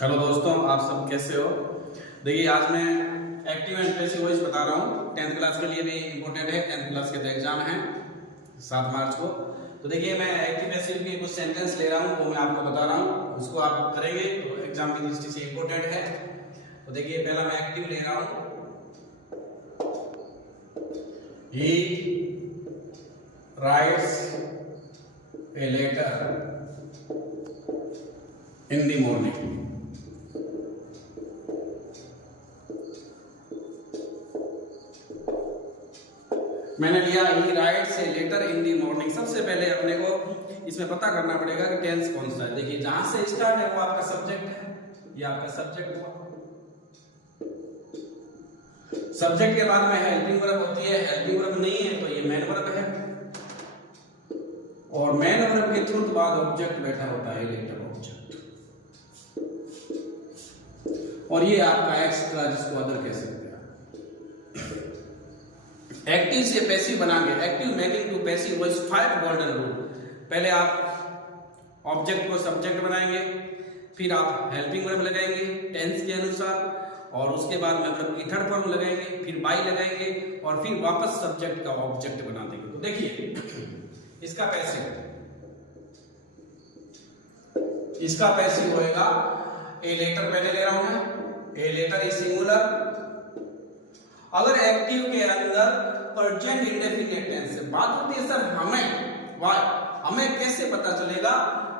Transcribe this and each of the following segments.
Hello दोस्तों, आप सब कैसे हो। देखिए, आज मैं एक्टिव एंड पैसिव वॉइस बता रहा हूँ। 10th क्लास के लिए भी इम्पोर्टेंट है। 10th क्लास के तो एग्जाम है 7 मार्च को। तो देखिए, मैं एक्टिव पैसिव के कुछ सेंटेंस ले रहा हूँ, वो मैं आपको बता रहा हूँ। उसको आप करेंगे तो एग्जाम की दृष्टि से इम्पोर्टेंट है। तो देखिए, पहला मैं एक्टिव ले रहा हूँ। He writes a letter in the morning. मैंने लिया ही writes a letter in the morning. सबसे पहले अपने को इसमें पता करना पड़ेगा कि टेंस कौन सा है। देखिए, जहां से स्टार्ट है वो आपका सब्जेक्ट है, ये आपका सब्जेक्ट हुआ। सब्जेक्ट के बाद में हेल्पिंग वर्ब होती है, हेल्पिंग वर्ब नहीं है तो ये मेन वर्ब है, और मेन वर्ब के तुरंत बाद ऑब्जेक्ट बैठा होता है, लेटर ऑब्जेक्ट। और ये आपका एक्स्ट्रा, जिसको अदर कह सकते हैं। एक्टिव से पैसिव बनाएंगे, active making to passive voice 5 golden rule. पहले आप ऑब्जेक्ट को सब्जेक्ट बनाएंगे, फिर आप हेल्पिंग वर्ब लगाएंगे टेंस के अनुसार, और उसके बाद में वर्ब की थर्ड फॉर्म लगाएंगे, फिर बाई लगाएंगे, और फिर वापस सब्जेक्ट का ऑब्जेक्ट बना देंगे। तो देखिए, इसका पैसिव होएगा ए लेटर। पहले ले रहा हूं मैं, ए लेटर इज सिंगुलर। अगर एक्टिव के अंदर प्रेजेंट इंडेफिनिट टेंस से बात होती है, सर हमें कैसे पता चलेगा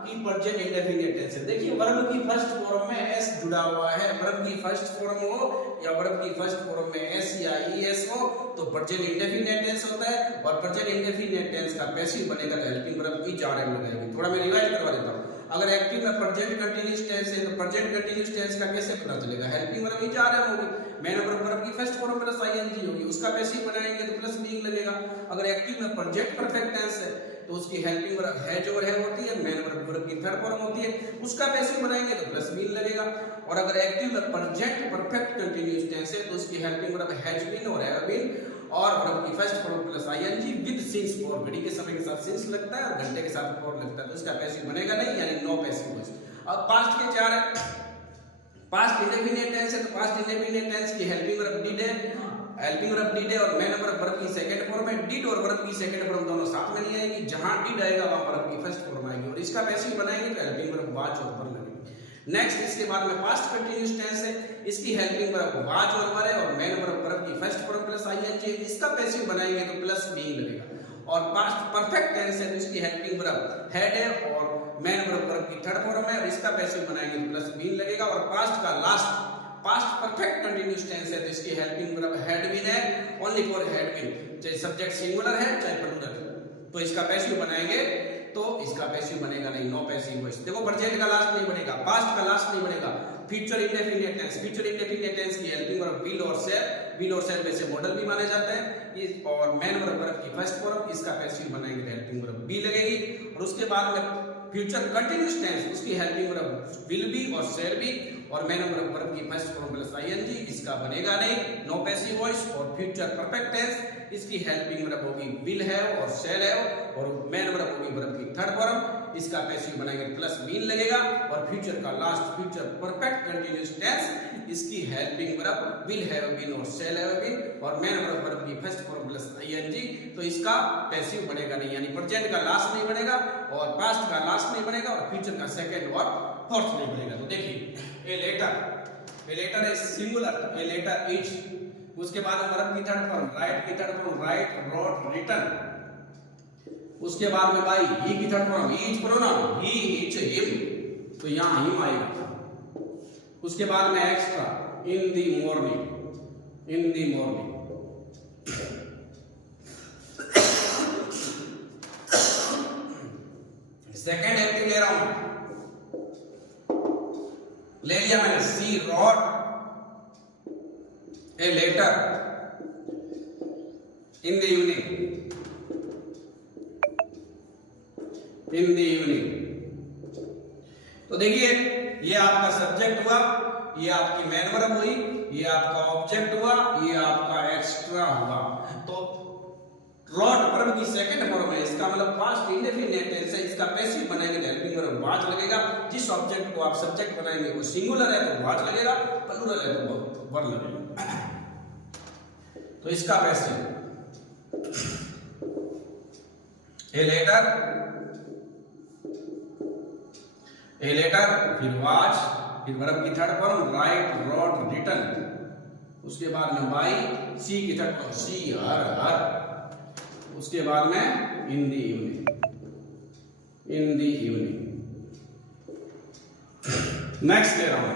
कि प्रेजेंट इंडेफिनिट टेंस है। देखिए, वर्ब की फर्स्ट फॉर्म में एस जुड़ा हुआ है, वर्ब की फर्स्ट फॉर्म हो या वर्ब की फर्स्ट फॉर्म में एस या ईएस हो तो प्रेजेंट इंडेफिनिट टेंस होता है। और प्रेजेंट इंडेफिनिट टेंस का पैसिव बनेगा तो हेल्पिंग वर्ब की जा रहे लगाएंगे। थोड़ा मैं रिवाइज करवा देता हूं। अगर एक्टिव में प्रेजेंट कंटीन्यूअस टेंस है तो प्रेजेंट कंटीन्यूअस टेंस का कैसे पता चलेगा? हेल्पिंग वर्ब ही जा रहे होगी, मेन वर्ब की फर्स्ट फॉर्म प्लस आईएनजी होगी, उसका पैसिव बनाएंगे तो प्लस बीइंग लगेगा। अगर एक्टिव में प्रेजेंट परफेक्ट टेंस है तो उसकी हेल्पिंग वर्ब है जो है होती है, मेन वर्ब की थर्ड फॉर्म होती है, उसका पैसिव बनाएंगे तो प्लस बीन लगेगा। और अगर एक्टिव में प्रेजेंट परफेक्ट कंटीन्यूअस टेंस है तो उसकी हेल्पिंग वर्ब हैज बीन और हैव बीन, और वर्ब की first form plus ING with since for, घड़ी के समय के साथ सिंस लगता है और घंटे के साथ फॉर लगता है, तो इसका पैसिव बनेगा नहीं, यानी नो पैसिव वॉइस। अब पास्ट के 4 है। पास्ट इंडेफिनिट टेंस है तो पास्ट इंडेफिनिट टेंस की हेल्पिंग वर्ब डिड है, हेल्पिंग वर्ब डिड है, और मेन वर्ब की सेकंड फॉर्म है। डिड और वर्ब की सेकंड फॉर्म दोनों साथ में नहीं आएगी, जहां डिड आएगा वहां वर्ब की फर्स्ट फॉर्म आएगी, और इसका पैसिव बनाएंगे तो हेल्पिंग वर्ब वाच और वर लगेगी। नेक्स्ट, इसके बाद में पास्ट कंटीन्यूअस टेंस है, इसकी हेल्पिंग वर्ब वाच और वर है, और मेन वर्ब की फर्स्ट फॉर्म प्लस आईएनजी, इसका पैसिव बनाएंगे तो प्लस बीइंग लगेगा। और पास्ट परफेक्ट टेंस है तो इसकी हेल्पिंग वर्ब हैड है और मेन वर्ब की थर्ड फॉर्म है, और इसका पैसिव बनाएंगे तो प्लस बीइंग लगेगा। और पास्ट का last, past perfect continuous tense है तो इसकी हेल्पिंग वर्ब हैड बीन है, ओनली फॉर हैड बीन, चाहे सब्जेक्ट सिंगुलर है चाहे प्लूरल, तो इसका पैसिव बनाएंगे तो इसका पैसिव बनेगा नहीं, नो पैसिव वॉइस। देखो, प्रेजेंट का लास्ट नहीं बनेगा, पास्ट का लास्ट नहीं बनेगा। Future indefinite tense, future indefinite tense की हेल्पिंग वर्ब विल और शेल, विल और शेल वैसे मॉडल भी माने जाते हैं, और मेन वर्ब की फर्स्ट फॉर्म, इसका पैसिव बनाएंगे तो हेल्पिंग वर्ब बी लगेगी। और उसके बाद में फ्यूचर कंटीन्यूअस टेंस, उसकी हेल्पिंग वर्ब विल बी और शेल बी, और मेन वर्ब की फर्स्ट फॉर्म प्लस आईएनजी, इसका बनेगा नहीं, नो पैसिव वॉइस। और फ्यूचर परफेक्ट टेंस, इसकी हेल्पिंग वर्ब होगी विल है और शेल है, और मेन वर्ब होगी वर्ब की थर्ड फॉर्म, इसका पैसिव बनाएंगे प्लस बीन लगेगा। और फ्यूचर का last, future perfect continuous tense, इसकी helping verb will have been और शेल हैव बीन, और मेन वर्ब की फर्स्ट फॉर्म प्लस आईएनजी, तो इसका पैसिव बनेगा नहीं, यानी प्रेजेंट का लास्ट नहीं बनेगा और पास्ट का लास्ट नहीं बनेगा और फ्यूचर का सेकंड और फोर्थ नहीं बनेगा। तो देखिए, a letter is singular, a letter is, उसके बाद वर्ब की थर्ड फॉर्म, राइट की third form write, wrote, written, उसके बाद में बाई, ही की third form is pronoun, he, his, him, तो यहां हिम आएगा। उसके बाद में extra, in the morning, in the morning. Second active ले रहा हूं, ले लिया मैंने, she wrote a letter in the evening, in the evening. तो देखिए, ये आपका सब्जेक्ट हुआ, ये आपकी मेन वर्ब हुई, ये आपका ऑब्जेक्ट हुआ, ये आपका एक्स्ट्रा हुआ। तो रॉट वर्ब की सेकंड फॉर्म है, इसका मतलब पास्ट इंडेफिनिट टेंस है, इसका पैसिव बनाएंगे तो हेल्पिंग वर्ब वाज लगेगा। जिस ऑब्जेक्ट को आप सब्जेक्ट बनाएंगे वो सिंगुलर है तो वाज लगेगा, प्लूरल है तो वर लगेगा। तो इसका पैसिव ए लेटर फिर वाज, फिर वर्ब की third form right, wrote, written, उसके बाद में बाई, सी की थर्ड फॉर्म सी, हर, उसके बाद में इन दी इवनिंग। नेक्स्ट ले रहा हूं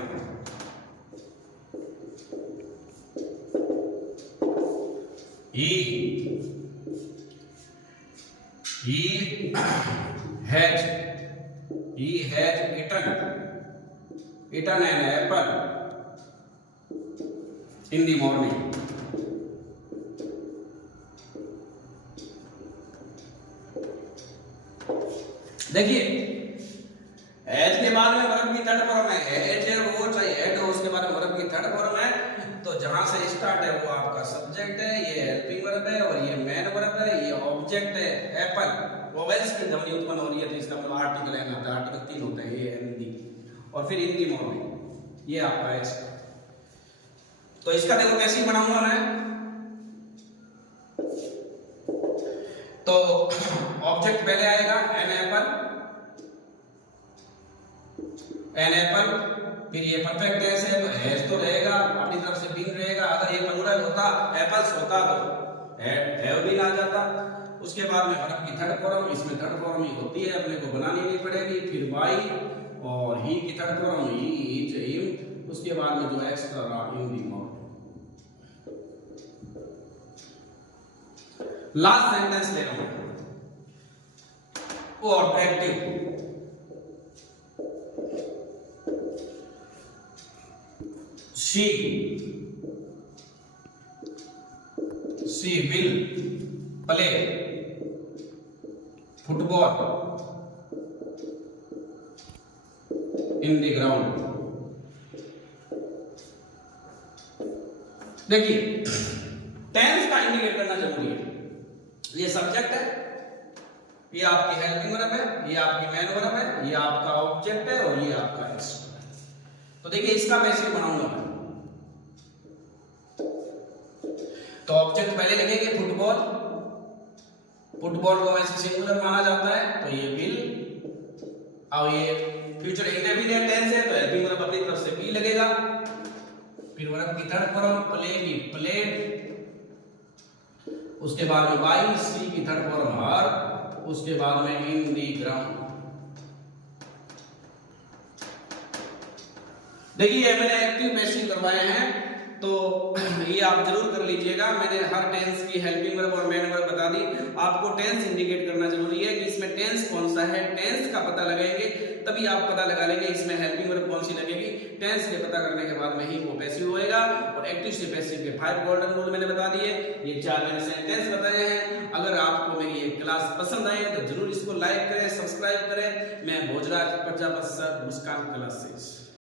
he has eaten an apple in the morning. देखिए एज के बाद में वर्ब की थर्ड फॉर्म है, एज है वो चाहे एड हो, उसके बाद में वर्ब की थर्ड फॉर्म है। तो जहां से स्टार्ट है वो आपका सब्जेक्ट है, ये हेल्पिंग वर्ब है और ये मेन वर्ब है, ये ऑब्जेक्ट है एप्पल। वोवेल्स की ध्वनि उत्पन्न हो रही है तो इसका मतलब आर्टिकल है ना, आर्टिकल 3 होता है, ये हिंदी और फिर इन दी मॉर्निंग, ये आपका है इसका। तो इसका देखो कैसे बनाऊंगा मैं, तो ऑब्जेक्ट पहले आएगा एन एप्पल, फिर ये परफेक्ट टेंस है तो हैज तो रहेगा, अपनी तरफ से बीन रहेगा। अगर ये प्लूरल होता एप्पल्स होता तो हैव बीन आ जाता। उसके बाद में वर्ब की थर्ड फॉर्म, इसमें थर्ड फॉर्म ही होती है, अपने को बनानी नहीं पड़ेगी। फिर बाई और ही की थर्ड फॉर्म ही, ईच, हिम, उसके बाद में जो एक्स्ट्रा रहा इन दी मॉर्निंग। लास्ट सेंटेंस ले रहा हूं वो objective, she will play football in the ground। देखिए टेंस का इंडिकेट करना जरूरी है। ये सब्जेक्ट है, ये आपकी हेल्पिंग वर्ब है, ये आपकी मेन वर्ब है, ये आपका ऑब्जेक्ट है और ये आपका एक्स्ट्रा है। तो देखिए इसका मैं ऐसे बनाऊंगा मैं, तो ऑब्जेक्ट पहले लिखेंगे फुटबॉल, फुटबॉल को वैसे सिंगुलर माना जाता है तो ये विल, और ये फ्यूचर इंडेफिनिट टेंस है तो हेल्पिंग वर्ब अपनी तरफ से बी लगेगा। फिर वर्ब की थर्ड फॉर्म प्ले की प्लेड, उसके बाद में बाई, सी की थर्ड फॉर्म हर, उसके बाद में इन दी ग्राउंड। देखिए मैंने एक्टिव पैसिव करवाए हैं तो ये आप जरूर कर लीजिएगा। मैंने हर टेंस की हेल्पिंग वर्ब और मेन वर्ब बता दी। आपको टेंस इंडिकेट करना जरूरी है कि इसमें टेंस कौन सा है, टेंस का पता लगाएंगे तभी आप पता लगा लेंगे इसमें हेल्पिंग वर्ब कौन सी लगेगी। टेंस के पता करने के बाद में ही वो पैसिव होएगा। और एक्टिव से पैसिव के 5 गोल्डन रूल मैंने बता दिए, ये 4 मैंने सेंटेंस बताए हैं। अगर आपको मेरी ये क्लास पसंद आए तो जरूर इसको लाइक करें, सब्सक्राइब करें। मैं भोजराज प्रजापति सर, मुस्कान क्लासेस।